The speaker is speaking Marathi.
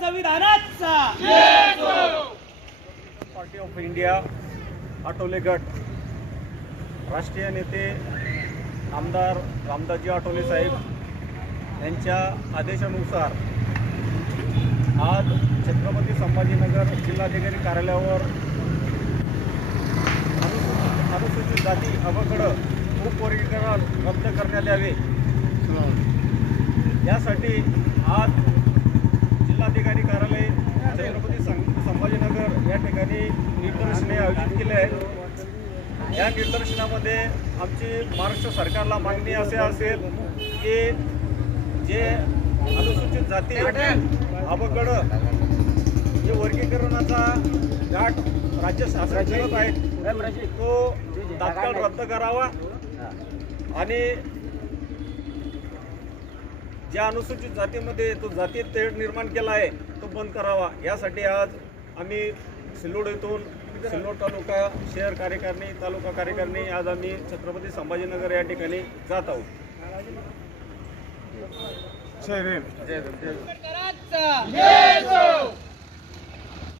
संविधानाचा पार्टी ऑफ इंडिया आठवले गट राष्ट्रीय नेते आमदार रामदासजी आठवले साहेब यांच्या आदेशानुसार आज छत्रपती संभाजीनगर जिल्हाधिकारी कार्यालयावर अनुसूचित जाती अबकड उपवर्गीकरण रद्द करण्यात यावे यासाठी आज जिल्हाधिकारी कार्यालय छत्रपती संभाजीनगर या ठिकाणी निदर्शने आयोजित केले आहेत। या निदर्शनामध्ये आमची महाराष्ट्र सरकारला मागणी असे असेल की जे अनुसूचित जाती अबकड जे वर्गीकरणाचा गाठ राज्य शासन करत आहेत तो तात्काळ रद्द करावा आणि ज्या अनुसूचित जातीमध्ये तो जाती तेढ निर्माण केला आहे तो बंद करावा यासाठी आज आम्ही सिल्लोड येथून सिल्लोड तालुका शहर कार्यकारिणी तालुका कार्यकारिणी आज आम्ही छत्रपती संभाजीनगर या ठिकाणी जात आहोत। जय भीम।